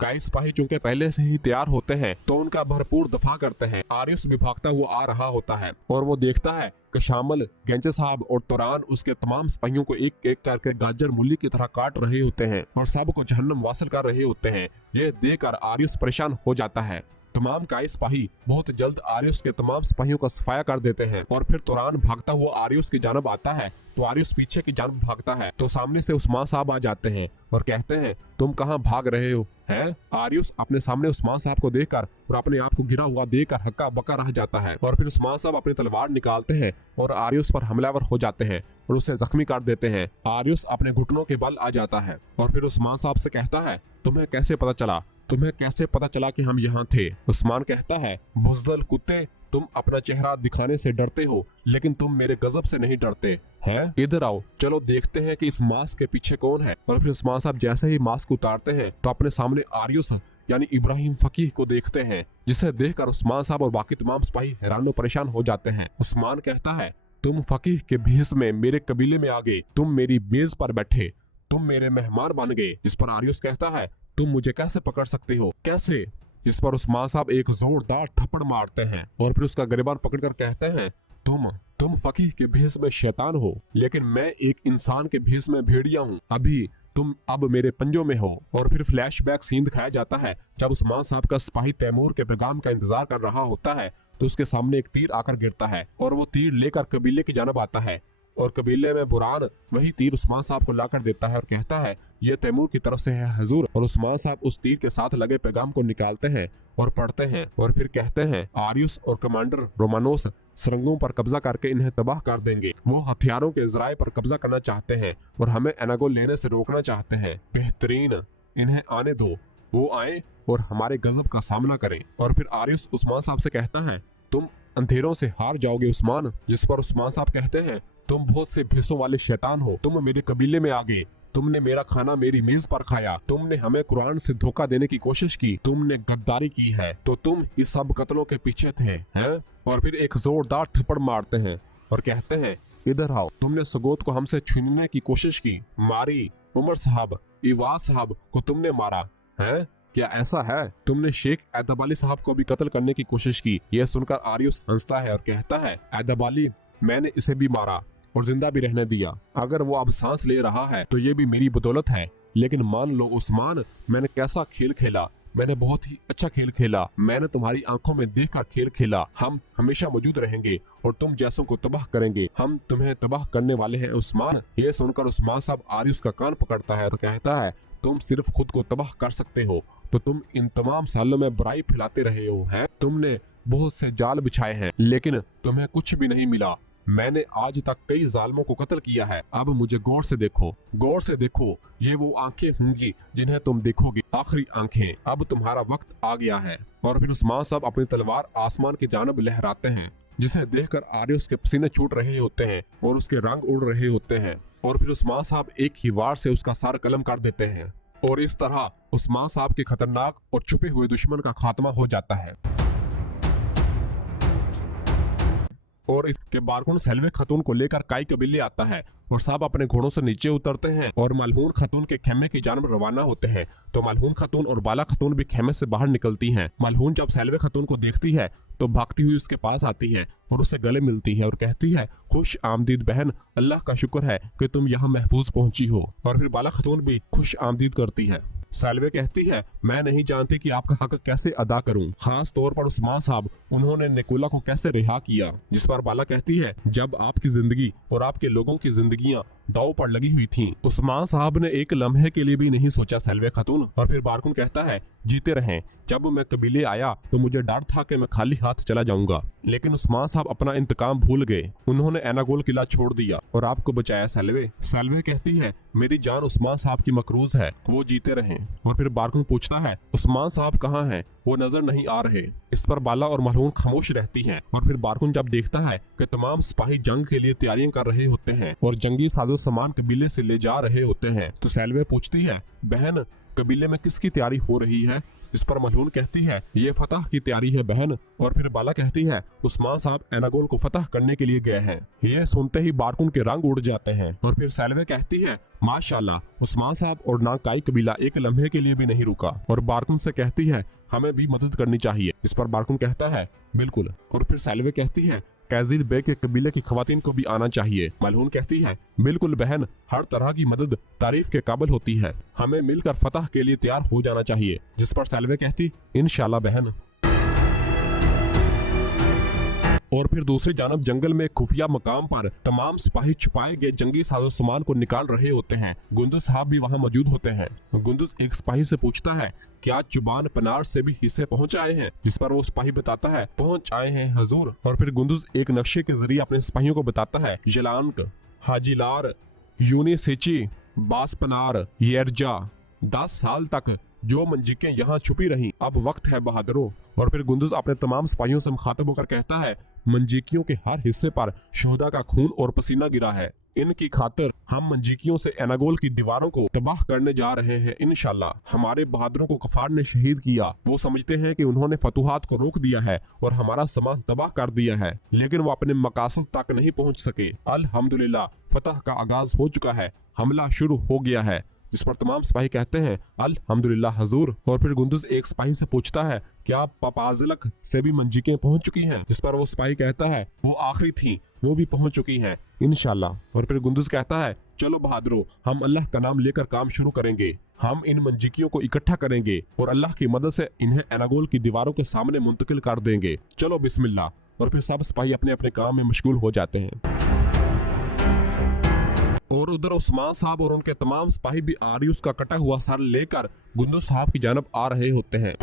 कई सिपाही चूंकि पहले से ही तैयार होते हैं तो उनका भरपूर दफा करते हैं। आरियस भी भागता हुआ आ रहा होता है और वो देखता है कि शामिल, गेंचे साहब और तुरान उसके तमाम सिपाहियों को एक एक करके गाजर मूली की तरह काट रहे होते हैं और सबको जहन्नम वासिल कर रहे होते हैं। ये देखकर आरियस परेशान हो जाता है। तमाम काई सिपाही बहुत जल्द आरियस के तमाम सिपाहियों का सफाया कर देते हैं और फिर तुरान भागता हुआ आरियस की जानब आता है तो आरियस पीछे की जानब भागता है तो सामने से उस्मान साहब आ जाते हैं और कहते हैं, तुम कहाँ भाग रहे हो? हैं? आरियस अपने सामने उस्मान साहब को देखकर और अपने आप को गिरा हुआ देखकर हक्का बक्का रह जाता है और फिर उस्मान साहब अपनी तलवार निकालते हैं और आरियस पर हमलावर हो जाते हैं और उसे जख्मी कर देते हैं। आरियस अपने घुटनों के बल आ जाता है और फिर उस्मान साहब से कहता है, तुम्हें कैसे पता चला कि हम यहाँ थे? उस्मान कहता है, बुज़दिल कुत्ते, तुम अपना चेहरा दिखाने से डरते हो लेकिन तुम मेरे गजब से नहीं डरते हैं। इधर आओ, चलो देखते हैं कि इस मास्क के पीछे कौन है। और फिर उस्मान साहब जैसे ही मास्क उतारते हैं तो अपने सामने आरियस यानी इब्राहिम फकीह को देखते हैं, जिसे देखकर उस्मान साहब और बाकी तमाम सिपाही हैरान और परेशान हो जाते हैं। उस्मान कहता है, तुम फकीह के भेष में मेरे कबीले में आ गए, तुम मेरी मेज पर बैठे, तुम मेरे मेहमान बन गए। जिस पर आरियस कहता है, तुम मुझे कैसे पकड़ सकते हो, कैसे? इस पर उस्मान साहब एक जोरदार थप्पड़ मारते हैं और फिर उसका गिरबान पकड़कर कहते हैं, तुम फकीह के भेष में शैतान हो लेकिन मैं एक इंसान के भेष में भेड़िया हूँ। तुम अब मेरे पंजों में हो। और फिर फ्लैशबैक सीन दिखाया जाता है जब उस्मान साहब का सिपाही तैमूर के पैगाम का इंतजार कर रहा होता है तो उसके सामने एक तीर आकर गिरता है और वो तीर लेकर कबीले की जानब आता है और कबीले में बुरान वही तीर उस्मान साहब को लाकर देता है और कहता है, यह तैमूर की तरफ से है हुजूर। और उस्मान साहब उस तीर के साथ लगे पैगाम को निकालते हैं और पढ़ते हैं और फिर कहते हैं, आरियस और कमांडर रोमानोस सुरंगों पर कब्जा करके इन्हें तबाह कर देंगे। वो हथियारों के जराए पर कब्जा करना चाहते हैं और हमें एनागोल लेने से रोकना चाहते हैं। बेहतरीन, इन्हें आने दो, वो आए और हमारे गजब का सामना करें। और फिर आरियस उस्मान साहब से कहता है, तुम अंधेरों से हार जाओगे उस्मान। जिस पर उस्मान साहब कहते हैं, तुम बहुत से भेषों वाले शैतान हो, तुम मेरे कबीले में आ गए, तुमने मेरा खाना मेरी मेज पर खाया, तुमने हमें कुरान से धोखा देने की कोशिश की, तुमने गद्दारी की है, तो तुम इस सब कत्लों के पीछे थे हैं? और फिर एक जोरदार थप्पड़ मारते हैं और कहते हैं, इधर आओ, तुमने सगोत को हमसे छीनने की कोशिश की, मारी, उमर साहब, इवाज साहब को तुमने मारा है, क्या ऐसा है? तुमने शेख ऐदबाली साहब को भी कत्ल करने की कोशिश की। यह सुनकर आरियस हंसता है और कहता है, ऐदबाली, मैंने इसे भी मारा और जिंदा भी रहने दिया। अगर वो अब सांस ले रहा है तो ये भी मेरी बदौलत है। लेकिन मान लो उस्मान, मैंने कैसा खेल खेला, मैंने बहुत ही अच्छा खेल खेला, मैंने तुम्हारी आंखों में देखकर खेल खेला। हम हमेशा मौजूद रहेंगे और तुम जैसों को तबाह करेंगे, हम तुम्हें तबाह करने वाले हैं उस्मान। ये सुनकर उस्मान साहब आरियस का कान पकड़ता है और कहता है, तुम सिर्फ खुद को तबाह कर सकते हो, तो तुम इन तमाम सालों में बुराई फैलाते रहे हो हैं। तुमने बहुत से जाल बिछाए हैं लेकिन तुम्हें कुछ भी नहीं मिला। मैंने आज तक कई जालिमों को कत्ल किया है। अब मुझे गौर से देखो, ये वो आंखें होंगी जिन्हें तुम देखोगे, आखिरी आंखें। अब तुम्हारा वक्त आ गया है। और फिर उस्मान साहब अपनी तलवार आसमान की जानब लहराते हैं, जिसे देखकर आरियस के पसीने छूट रहे होते हैं और उसके रंग उड़ रहे होते हैं। और फिर उस्मान साहब एक ही वार से उसका सर कलम कर देते हैं और इस तरह उस्मान साहब के खतरनाक और छुपे हुए दुश्मन का खात्मा हो जाता है। और इसके बारकुन सेल्वे खतून को लेकर काई कबीले आता है और सब अपने घोड़ों से नीचे उतरते हैं और मलहून खतून के खेमे की जानब रवाना होते हैं। तो मलहून खतून और बाला खतून भी खेमे से बाहर निकलती हैं। मलहून जब सेल्वे खतून को देखती है तो भागती हुई उसके पास आती है और उसे गले मिलती है और कहती है, खुश आमदीद बहन, अल्लाह का शुक्र है कि तुम यहाँ महफूज पहुंची हो। और फिर बाला खतून भी खुश आमदीद करती है। सेल्वे कहती है, मैं नहीं जानती कि आपका हक कैसे अदा करूं, खास तौर पर उस्मान साहब, उन्होंने निकोला को कैसे रिहा किया। जिस पर बाला कहती है, जब आपकी जिंदगी और आपके लोगों की जिंदगियां दांव पर लगी हुई थीं, उस्मान साहब ने एक लम्हे के लिए भी नहीं सोचा सेल्वे खातून। और फिर बारकुन कहता है, जीते रहें, जब मैं कबीले आया तो मुझे डर था कि मैं खाली हाथ चला जाऊंगा, लेकिन उस्मान साहब अपना इंतकाम भूल गए, उन्होंने एनागोल किला छोड़ दिया और आपको बचाया सेल्वे। सेल्वे कहती है, मेरी जान उस्मान साहब की मकरूज है, वो जीते रहें। और फिर बारकुन पूछता है, उस्मान साहब कहाँ हैं? वो नजर नहीं आ रहे। इस पर बाला और मलहून खामोश रहती हैं। और फिर बारकुन जब देखता है कि तमाम सिपाही जंग के लिए तैयारियां कर रहे होते हैं और जंगी साजो सामान कबीले से ले जा रहे होते हैं, तो सेल्वे पूछती है, बहन, कबीले में किसकी तैयारी हो रही है? जिस पर मलहून कहती है ये फतह की तैयारी है बहन। और फिर बाला कहती है उस्मान साहब एनागोल को फतह करने के लिए गए हैं। ये सुनते ही बारकुन के रंग उड़ जाते हैं। और फिर सैलवे कहती है माशाल्लाह उस्मान साहब और नाकाई कबीला एक लम्हे के लिए भी नहीं रुका। और बारकुन से कहती है हमें भी मदद करनी चाहिए। इस पर बारकुन कहता है बिल्कुल। और फिर सैलवे कहती है कैजीर बेग के कबीले की खवातीन को भी आना चाहिए। मलहून कहती है बिल्कुल बहन, हर तरह की मदद तारीफ के काबिल होती है, हमें मिलकर फतह के लिए तैयार हो जाना चाहिए। जिस पर सैलवे कहती इंशाल्लाह बहन। और फिर दूसरी जानब जंगल में खुफिया मकाम पर तमाम सिपाही छुपाए गए जंगी साजो सामान को निकाल रहे होते हैं। गुंदुज साहब भी वहाँ मौजूद होते हैं। गुंदुज एक सिपाही से पूछता है क्या चुबान पनार से भी हिस्से पहुँच आए हैं। जिस पर वो सिपाही बताता है पहुँच आए हैं हजूर। और फिर गुंदुज एक नक्शे के जरिए अपने सिपाहियों को बताता है जलानक, हाजिलार, यूनिसेची, बासपनार, येरजा 10 साल तक जो मंजिकें यहाँ छुपी रहीं, अब वक्त है बहादुरों। और फिर गुंदुज अपने तमाम सिपाहियों से मुखातब होकर कहता है मंजिकियों के हर हिस्से पर शोहदा का खून और पसीना गिरा है। इनकी खातिर हम मंजिकियों से एनागोल की दीवारों को तबाह करने जा रहे हैं इंशाल्लाह। हमारे बहादुरों को कफार ने शहीद किया। वो समझते हैं कि उन्होंने फतुहात को रोक दिया है और हमारा सामान तबाह कर दिया है, लेकिन वो अपने मकासद तक नहीं पहुँच सके। अल्हम्दुलिल्लाह फतह का आगाज हो चुका है, हमला शुरू हो गया है। जिस पर तमाम सिपाही कहते हैं अल्हम्दुलिल्लाह हजूर। और फिर गुंदुज एक सिपाही से पूछता है क्या पपाजलक से भी मंजिकें पहुंच चुकी हैं। जिस पर वो सिपाही कहता है वो आखिरी थी, वो भी पहुंच चुकी हैं इंशाल्लाह। और फिर गुंदुज कहता है चलो बहादुरों, हम अल्लाह का नाम लेकर काम शुरू करेंगे। हम इन मंजिकियों को इकट्ठा करेंगे और अल्लाह की मदद से इन्हें एनागोल की दीवारों के सामने मुंतकिल कर देंगे। चलो बिस्मिल्लाह। और फिर सब सिपाही अपने अपने काम में मशगूल हो जाते हैं। और उधर उस्मान साहब और उनके तमाम सिपाही भी आरियुस का कटा हुआ सर लेकर गुंदुज साहब की जानब आ रहे होते हैं।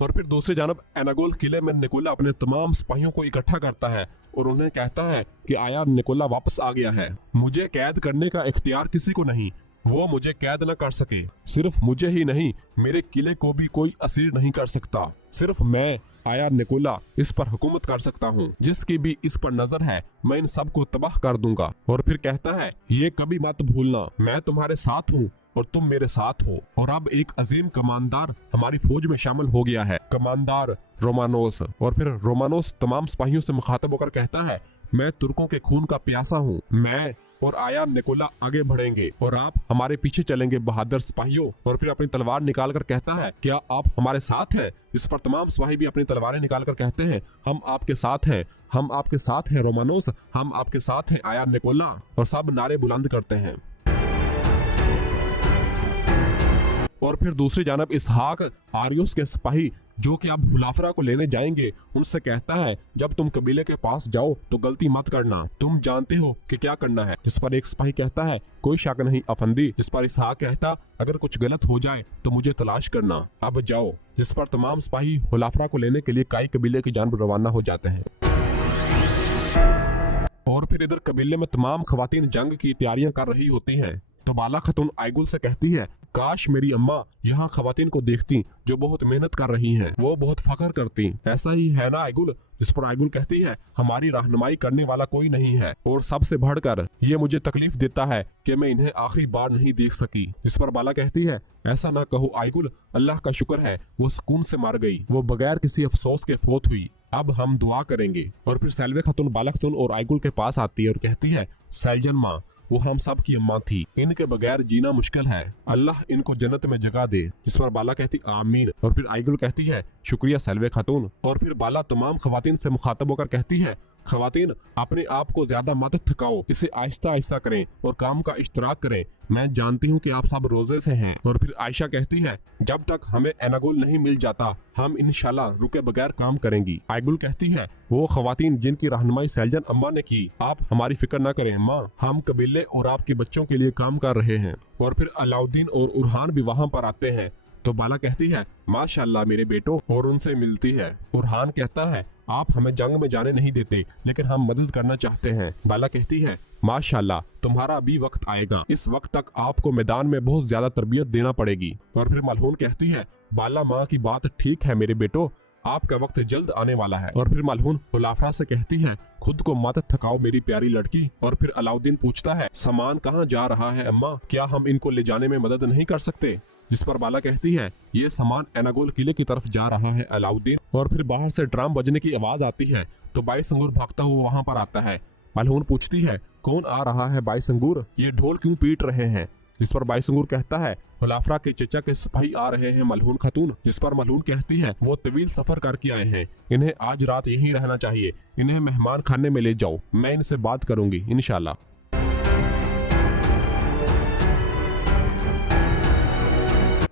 और फिर दूसरी जानब एनागोल किले में निकोला अपने तमाम सिपाहियों को इकट्ठा करता है और उन्हें कहता है कि आया निकोला वापस आ गया है। मुझे कैद करने का इख्तियार किसी को नहीं, वो मुझे कैद न कर सके। सिर्फ मुझे ही नहीं, मेरे किले को भी कोई असीर नहीं कर सकता। सिर्फ मैं आया निकोला इस पर हुकूमत कर सकता हूँ। जिसकी भी इस पर नजर है मैं इन सब को तबाह कर दूंगा। और फिर कहता है ये कभी मत भूलना, मैं तुम्हारे साथ हूँ और तुम मेरे साथ हो। और अब एक अजीम कमांडर हमारी फौज में शामिल हो गया है, कमांडर रोमानोस। और फिर रोमानोस तमाम सिपाहियों से मुखातब होकर कहता है मैं तुर्कों के खून का प्यासा हूँ। मैं और आया निकोला आगे बढ़ेंगे और आप हमारे पीछे चलेंगे बहादुर सिपाहियों। और फिर अपनी तलवार निकाल कर कहता है क्या आप हमारे साथ हैं। जिस पर तमाम सिपाही भी अपनी तलवारें निकाल कर कहते हैं हम आपके साथ हैं, हम आपके साथ हैं रोमानोस, हम आपके साथ हैं आया निकोला। और सब नारे बुलंद करते हैं। और फिर दूसरी जानब इसहाक आरियुस के सिपाही जो कि अब हुलाफरा को लेने जाएंगे उनसे कहता है जब तुम कबीले के पास जाओ तो गलती मत करना, तुम जानते हो कि क्या करना है। जिस पर एक सिपाही कहता है कोई शक नहीं अफंदी। जिस पर इसहाक कहता अगर कुछ गलत हो जाए तो मुझे तलाश करना, अब जाओ। जिस पर तमाम सिपाही हुलाफरा को लेने के लिए काई कबीले की जानब रवाना हो जाते हैं। और फिर इधर कबीले में तमाम खवातीन जंग की तैयारियां कर रही होती हैं। तो बाला खतून आइगुल से कहती है काश मेरी अम्मा यहाँ खवातीन को देखती जो बहुत मेहनत कर रही हैं, वो बहुत फख्र करती। ऐसा ही है ना आइगुल। जिस पर आइगुल कहती है हमारी रहनुमाई करने वाला कोई नहीं है और सबसे बढ़कर ये मुझे तकलीफ देता है कि मैं इन्हें आखिरी बार नहीं देख सकी। जिस पर बाला कहती है ऐसा ना कहो आइगुल, अल्लाह का शुक्र है वो सुकून से मर गई, वो बगैर किसी अफसोस के फोत हुई। अब हम दुआ करेंगे। और फिर सैलवे खतून बाला खतून और आइगुल के पास आती है और कहती है सैलजन माँ वो हम सब की अम्मा थी, इनके बगैर जीना मुश्किल है, अल्लाह इनको जन्नत में जगह दे। जिस पर बाला कहती आमीन। और फिर आइगुल कहती है शुक्रिया सैलवे खातून। और फिर बाला तमाम खवातीन से मुखातब होकर कहती है खवातीन अपने आप को ज्यादा मत थकाओ, इसे आहिस्ता आहिस्ता करें और काम का इश्तराक करें। मैं जानती हूँ कि आप सब रोजे से हैं। और फिर आयशा कहती है जब तक हमें एनागुल नहीं मिल जाता हम इंशाल्लाह रुके बगैर काम करेंगी। आइगुल कहती है वो खवातीन जिनकी रहनुमाई सैलजन अम्मा ने की, आप हमारी फिक्र न करें अम्मा, हम कबीले और आपके बच्चों के लिए काम कर रहे हैं। और फिर अलाउद्दीन और उरहान भी वहाँ पर आते हैं। तो बाला कहती है माशाल्लाह मेरे बेटो, और उनसे मिलती है। उरहान कहता है आप हमें जंग में जाने नहीं देते लेकिन हम मदद करना चाहते हैं। बाला कहती है माशाल्लाह तुम्हारा भी वक्त आएगा, इस वक्त तक आपको मैदान में बहुत ज्यादा तरबियत देना पड़ेगी। और फिर मलहून कहती है बाला माँ की बात ठीक है मेरे बेटो, आपका वक्त जल्द आने वाला है। और फिर मलहून हुलाफरा से कहती है खुद को मत थकाओ मेरी प्यारी लड़की। और फिर अलाउद्दीन पूछता है सामान कहाँ जा रहा है अम्मा, क्या हम इनको ले जाने में मदद नहीं कर सकते। जिस पर बाला कहती है ये सामान एनागोल किले की तरफ जा रहा है अलाउद्दीन। और फिर बाहर से ड्रम बजने की आवाज आती है तो बाईसंगूर भागता हुआ वहाँ पर आता है। मलहून पूछती है कौन आ रहा है बाईसंगूर, ये ढोल क्यों पीट रहे हैं। जिस पर बाईसंगूर कहता है खुलाफरा के चचा के सिपाही आ रहे हैं मलहून खातून। जिस पर मलहून कहती है वो तवील सफर करके आए हैं, इन्हें आज रात यहीं रहना चाहिए, इन्हें मेहमान खाने में ले जाओ, मैं इनसे बात करूंगी इंशाल्लाह।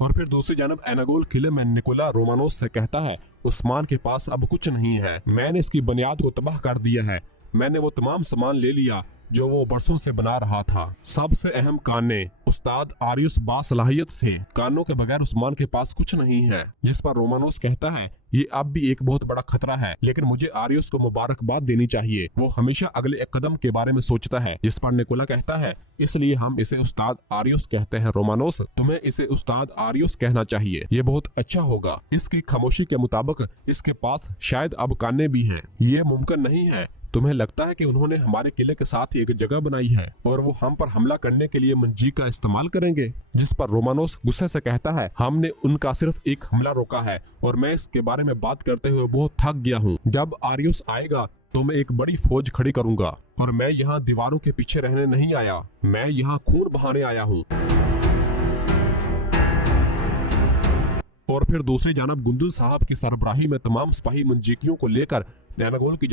और फिर दूसरी जानब एनागोल किले में निकोला रोमानोस से कहता है उस्मान के पास अब कुछ नहीं है, मैंने इसकी बुनियाद को तबाह कर दिया है, मैंने वो तमाम सामान ले लिया जो वो बरसों से बना रहा था। सबसे अहम काने उस्ताद आरियस बासलाहियत थे, कानों के बगैर उस्मान के पास कुछ नहीं है। जिस पर रोमानोस कहता है ये अब भी एक बहुत बड़ा खतरा है, लेकिन मुझे आरियस को मुबारकबाद देनी चाहिए, वो हमेशा अगले कदम के बारे में सोचता है। जिस पर निकोला कहता है इसलिए हम इसे उस्ताद आरियस कहते हैं। रोमानोस तुम्हें इसे उस्ताद आरियस कहना चाहिए, ये बहुत अच्छा होगा। इसकी खामोशी के मुताबिक इसके पास शायद अब काने भी हैं, ये मुमकिन नहीं है। तुम्हें लगता है कि उन्होंने हमारे किले के साथ एक जगह बनाई है और वो हम पर हमला करने के लिए मंजीक का इस्तेमाल करेंगे। जिस पर रोमानोस गुस्से से कहता है हमने उनका सिर्फ एक हमला रोका है और मैं इसके बारे में बात करते हुए बहुत थक गया हूँ। जब आरियस आएगा तो मैं एक बड़ी फौज खड़ी करूंगा और मैं यहाँ दीवारों के पीछे रहने नहीं आया, मैं यहाँ खून बहाने आया हूँ। और फिर दूसरी जानब गुंदुल साहब की सरबराही में तमाम सिपाही मंजीकियों को लेकर एनागोल की